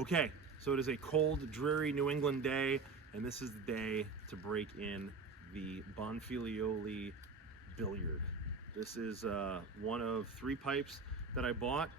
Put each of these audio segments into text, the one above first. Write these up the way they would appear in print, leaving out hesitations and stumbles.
Okay, so it is a cold, dreary New England day, and this is the day to break in the Bonfiglioli billiard. This is one of 3 pipes that I bought.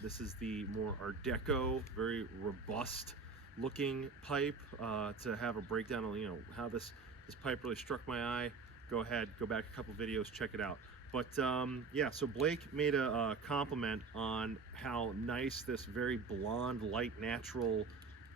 This is the more Art Deco, very robust looking pipe. To have a breakdown of how this pipe really struck my eye, go ahead, go back a couple videos, check it out. But yeah, so Blake made a compliment on how nice this very blonde, light, natural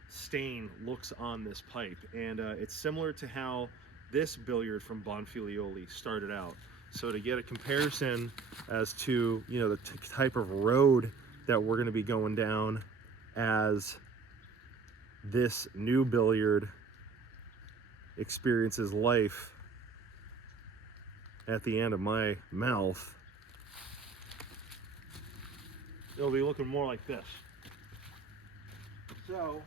stain looks on this pipe. And it's similar to how this billiard from Bonfiglioli started out. So to get a comparison as to, the type of road that we're going to be going down as this new billiard experiences life at the end of my mouth, it'll be looking more like this. So,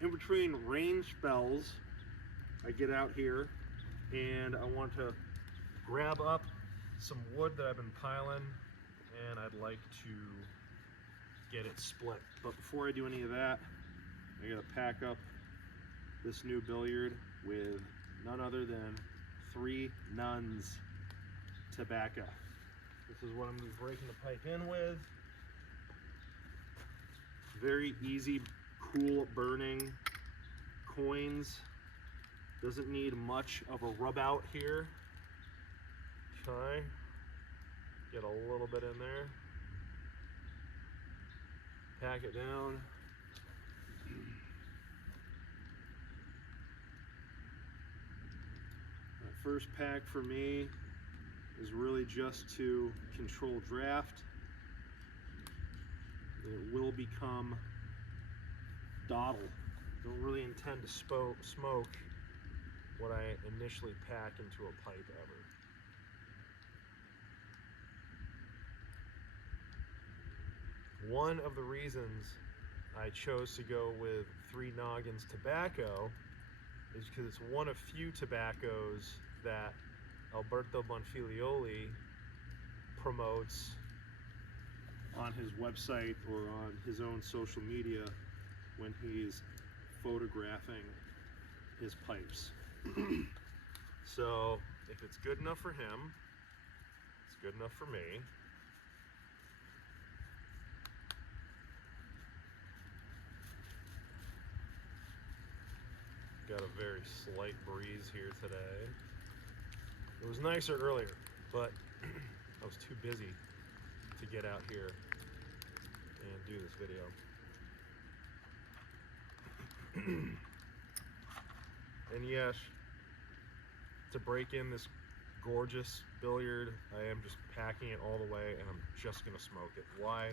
in between rain spells, I get out here and I want to grab up some wood that I've been piling, and I'd like to get it split. But before I do any of that, I gotta pack up this new billiard with none other than Three Nuns tobacco. This is what I'm going to be breaking the pipe in with. Very easy, cool burning coins. Doesn't need much of a rub out here. Okay, get a little bit in there. Pack it down. First pack for me is really just to control draft. It will become dawdle. Don't really intend to smoke what I initially pack into a pipe ever. One of the reasons I chose to go with Three Noggins tobacco is because it's one of few tobaccos that Alberto Bonfiglioli promotes on his website or on his own social media when he's photographing his pipes. So if it's good enough for him, it's good enough for me. Got a very slight breeze here today. It was nicer earlier, but I was too busy to get out here and do this video. And yes, to break in this gorgeous billiard, I am just packing it all the way, and I'm just gonna smoke it. Why?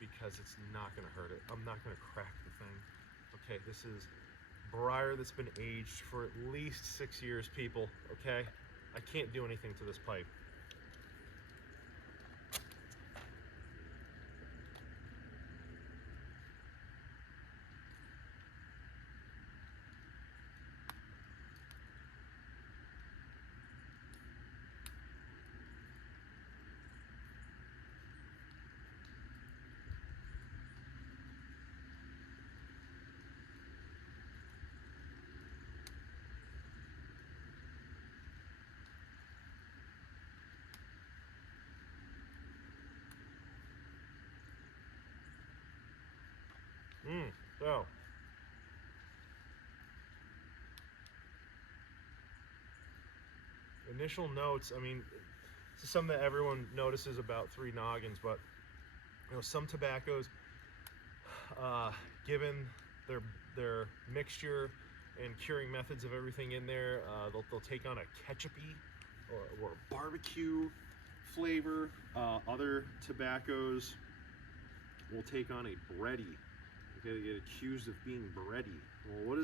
Because it's not gonna hurt it. I'm not gonna crack the thing. Okay, this is briar that's been aged for at least 6 years, people, okay? I can't do anything to this pipe. So, initial notes, I mean, this is something that everyone notices about Three Noggins, but some tobaccos, given their mixture and curing methods of everything in there, they'll take on a ketchup-y or barbecue flavor. Other tobaccos will take on a bready. They get accused of being bready. Well,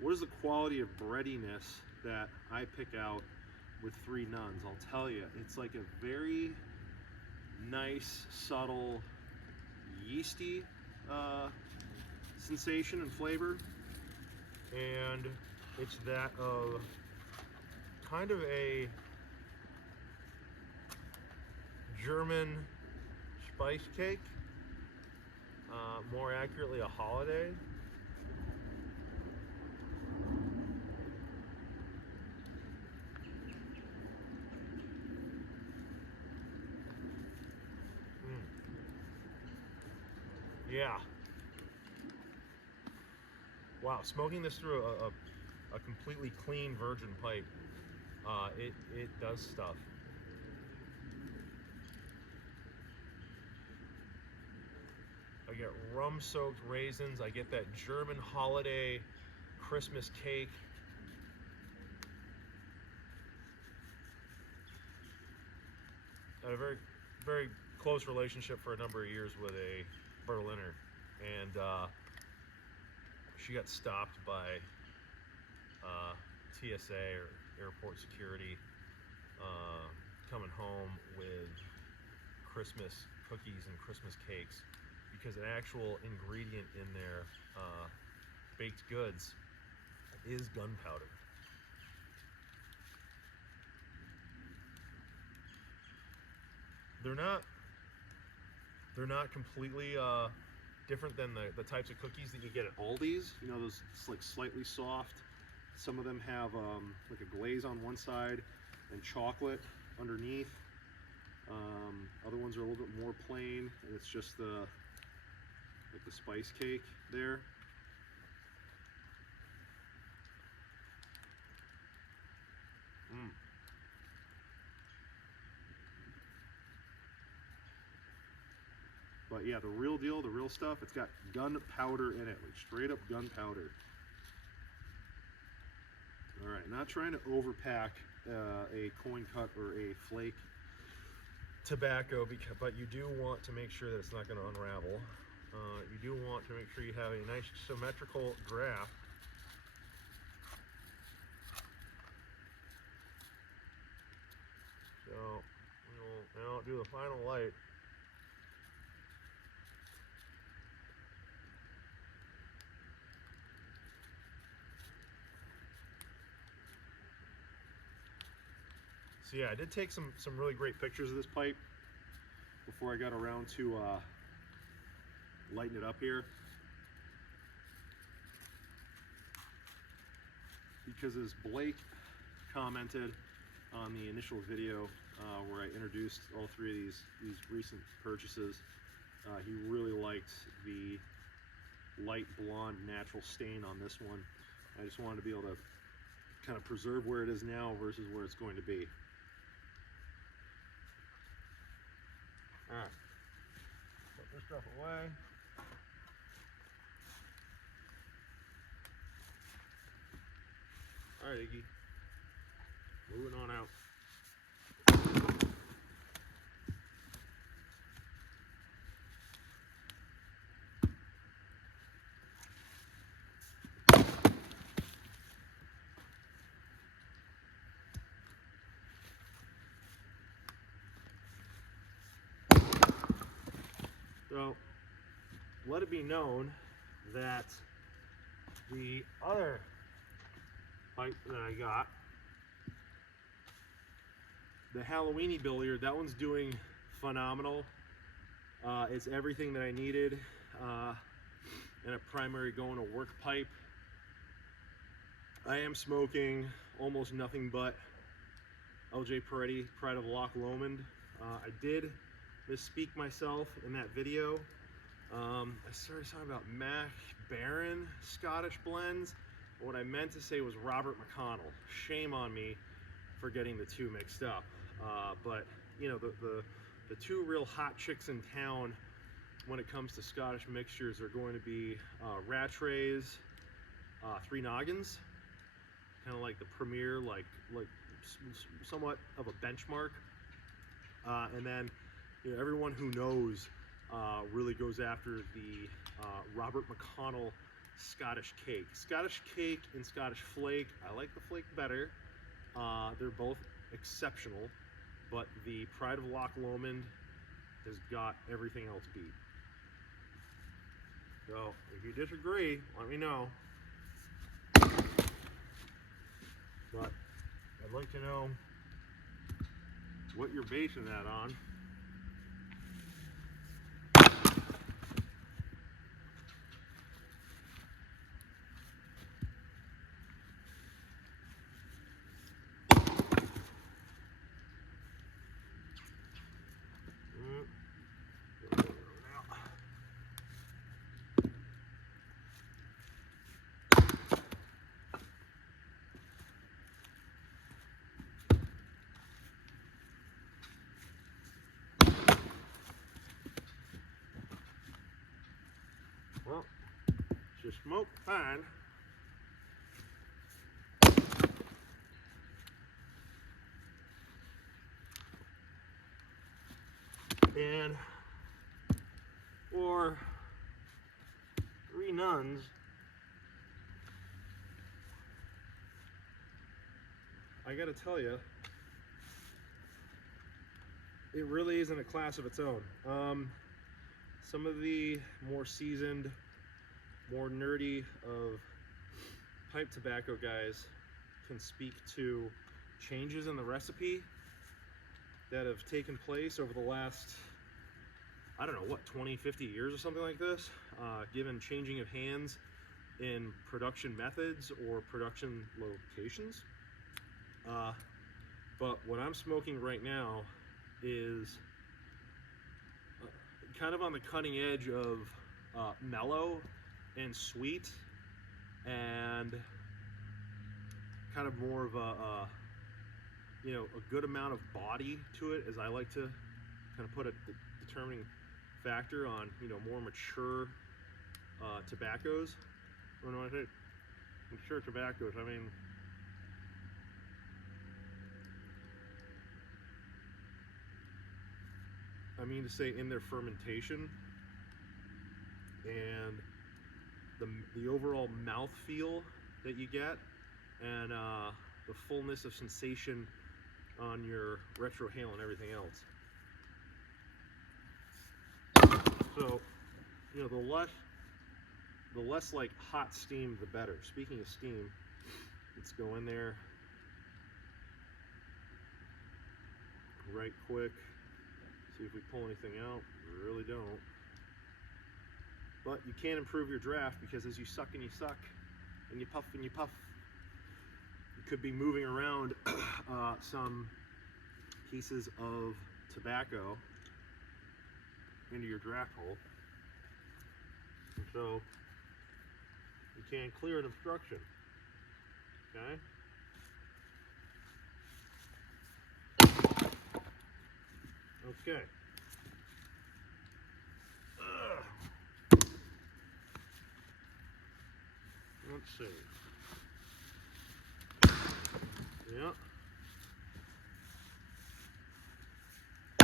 what is the quality of breadiness that I pick out with Three Nuns? I'll tell you, it's like a very nice, subtle, yeasty sensation and flavor, and it's that of kind of a German spice cake. more accurately a holiday. Yeah. Wow, smoking this through a completely clean virgin pipe, it does stuff. I get rum-soaked raisins. I get that German holiday Christmas cake. I had a very, very close relationship for a number of years with a Berliner, and she got stopped by TSA or airport security coming home with Christmas cookies and Christmas cakes, because an actual ingredient in their baked goods is gunpowder. They're not completely different than the types of cookies that you get at Aldi's. You know, those like slightly soft. Some of them have like a glaze on one side and chocolate underneath. Other ones are a little bit more plain, and it's just the spice cake there. But yeah, the real deal, the real stuff, it's got gunpowder in it, like straight up gunpowder. All right, not trying to overpack a coin cut or a flake tobacco, but you do want to make sure that it's not going to unravel. You do want to make sure you have a nice symmetrical draft. So we will now do the final light. So yeah, I did take some really great pictures of this pipe before I got around to lighting it up here. Because as Blake commented on the initial video where I introduced all three of these recent purchases, he really liked the light blonde natural stain on this one. I just wanted to be able to kind of preserve where it is now versus where it's going to be. All right, put this stuff away. All right, Iggy, moving on out. So, let it be known that the other pipe that I got, the Halloweeny billiard, that one's doing phenomenal. It's everything that I needed in a primary going to work pipe. I am smoking almost nothing but LJ Peretti Pride of Loch Lomond. I did misspeak myself in that video. I started talking about Mac Baron Scottish blends. What I meant to say was Robert McConnell. Shame on me for getting the two mixed up. But you know, the two real hot chicks in town when it comes to Scottish mixtures are going to be Rattray's Three Noggins, kind of like the premier, like somewhat of a benchmark. And then, you know, everyone who knows really goes after the Robert McConnell Scottish cake. Scottish cake and Scottish flake. I like the flake better. They're both exceptional, but the Pride of Loch Lomond has got everything else beat. So if you disagree, let me know. But I'd like to know what you're basing that on. Well, just smoke fine. And for Three Nuns, I gotta tell you, it really isn't a class of its own. Some of the more seasoned, more nerdy of pipe tobacco guys can speak to changes in the recipe that have taken place over the last, I don't know, what, 20, 50 years or something like this, given changing of hands in production methods or production locations. But what I'm smoking right now is kind of on the cutting edge of mellow and sweet, and kind of more of a you know, a good amount of body to it, as I like to kind of put a determining factor on, you know, more mature tobaccos. When I say mature tobaccos, I mean to say in their fermentation and the overall mouth feel that you get, and the fullness of sensation on your retrohale and everything else. So, you know, the less like hot steam, the better. Speaking of steam, let's go in there right quick, see if we pull anything out. We really don't. But you can't improve your draft, because as you suck and you suck, and you puff and you puff, you could be moving around some pieces of tobacco into your draft hole. And so you can't clear an obstruction. Okay? Okay. Let's see. Yeah.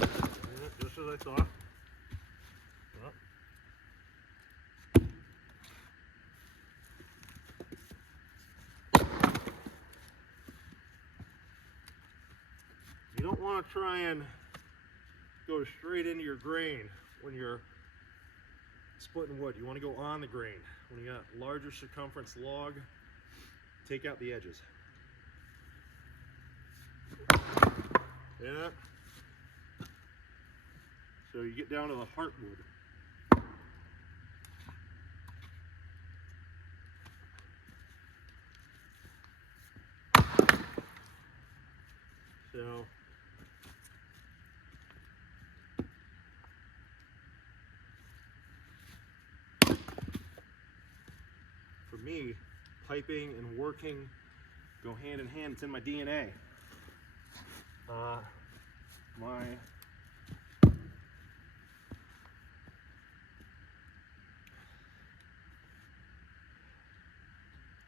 Yeah, just as I thought. Yeah. You don't want to try and go straight into your grain when you're splitting wood. You want to go on the grain. When you got larger circumference log, take out the edges. Yeah. So you get down to the heartwood. So for me, piping and working go hand in hand. It's in my DNA.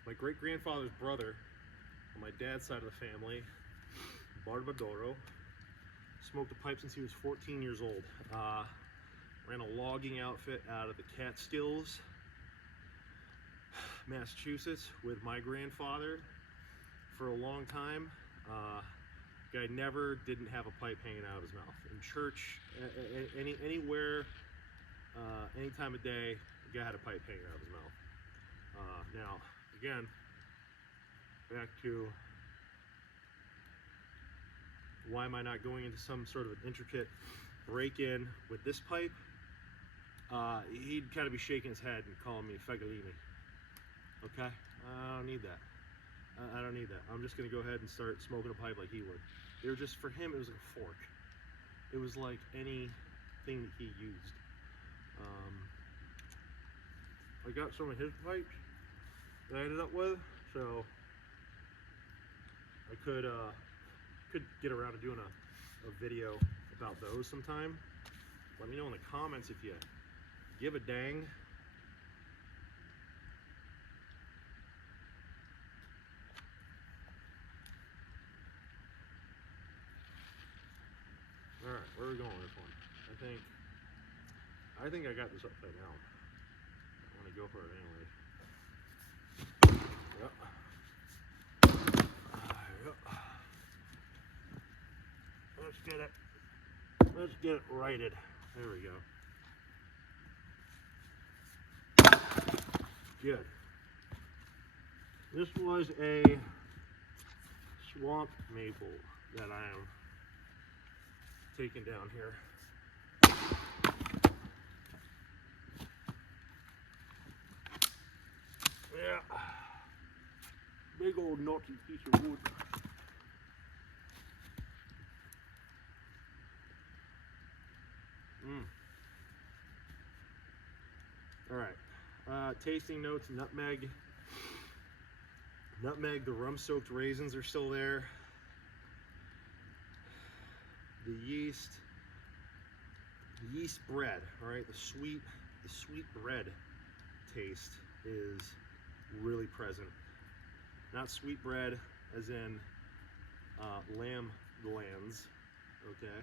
My great-grandfather's brother, on my dad's side of the family, Barbadoro, smoked a pipe since he was 14 years old. Ran a logging outfit out of the Catskills, Massachusetts, with my grandfather for a long time. Guy never didn't have a pipe hanging out of his mouth. In church, anywhere, any time of day, the guy had a pipe hanging out of his mouth. Now, again, back to why am I not going into some sort of an intricate break-in with this pipe? He'd kind of be shaking his head and calling me Fegolini. Okay? I don't need that. I don't need that. I'm just going to go ahead and start smoking a pipe like he would. They were just, for him, it was like a fork. It was like anything that he used. I got some of his pipes that I ended up with, so I could get around to doing a video about those sometime. Let me know in the comments if you give a dang. All right, where are we going with this one? I think I got this upside down. I want to go for it anyways. Yep. Yep. Let's get it righted. There we go. Good. This was a swamp maple that I am taking down here. Yeah. Big old nutty piece of wood. All right. Tasting notes: nutmeg. Nutmeg. The rum-soaked raisins are still there. The yeast bread. All right. The sweet bread taste is really present. Not sweet bread as in lamb glands. Okay.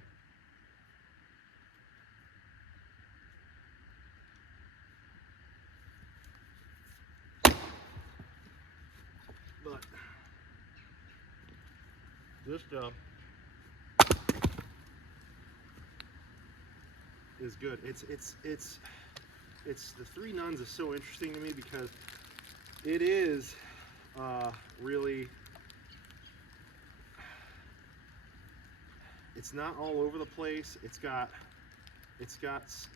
But this stuff is good. It's the Three Nuns is so interesting to me because it is really, it's not all over the place. It's got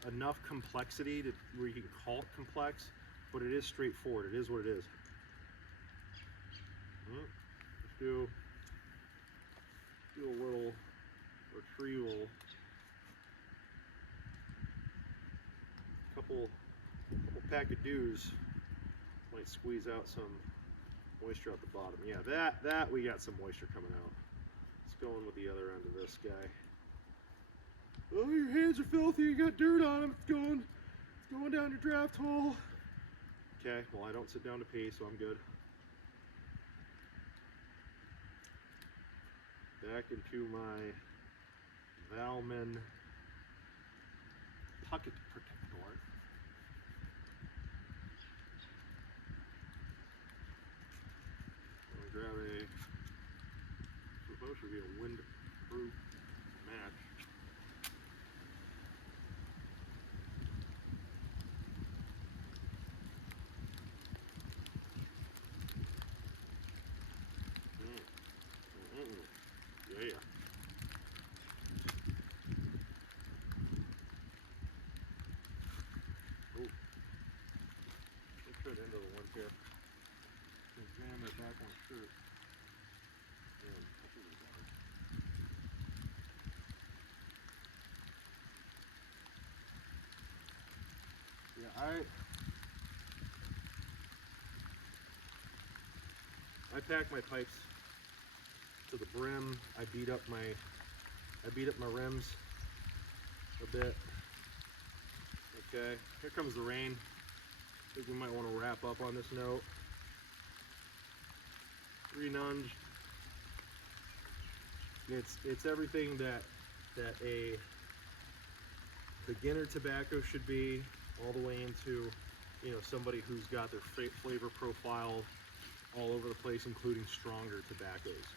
enough complexity to where you can call it complex, but it is straightforward. It is what it is. Let's do a little retrieval. Couple pack-a-doos might squeeze out some moisture at the bottom. Yeah, that we got some moisture coming out. Let's go in with the other end of this guy. Oh, your hands are filthy. You got dirt on them. It's going down your draft hole. Okay, well I don't sit down to pee, so I'm good. Back into my Valmon pocket protector. Grab supposed to be a windproof match. Yeah. Oh, let's put into the one here. Jam it back on shirt. Yeah, I pack my pipes to the brim. I beat up my rims a bit. Okay, here comes the rain. I think we might want to wrap up on this note. Three Nuns. It's everything that a beginner tobacco should be, all the way into, you know, somebody who's got their flavor profile all over the place, including stronger tobaccos.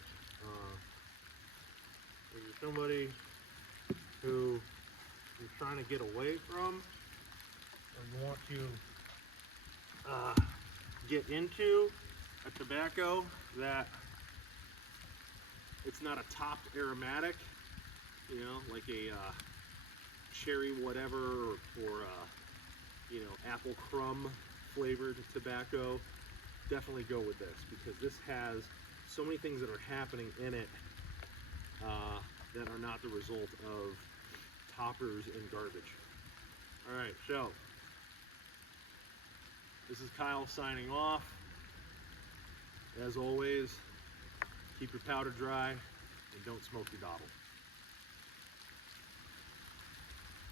If you're somebody who you're trying to get away from, or you want to get into a tobacco that it's not a topped aromatic, you know, like a cherry whatever, or you know, apple crumb flavored tobacco, definitely go with this, because this has so many things that are happening in it that are not the result of toppers and garbage. All right, so this is Kyle signing off. As always, keep your powder dry and don't smoke your dottle.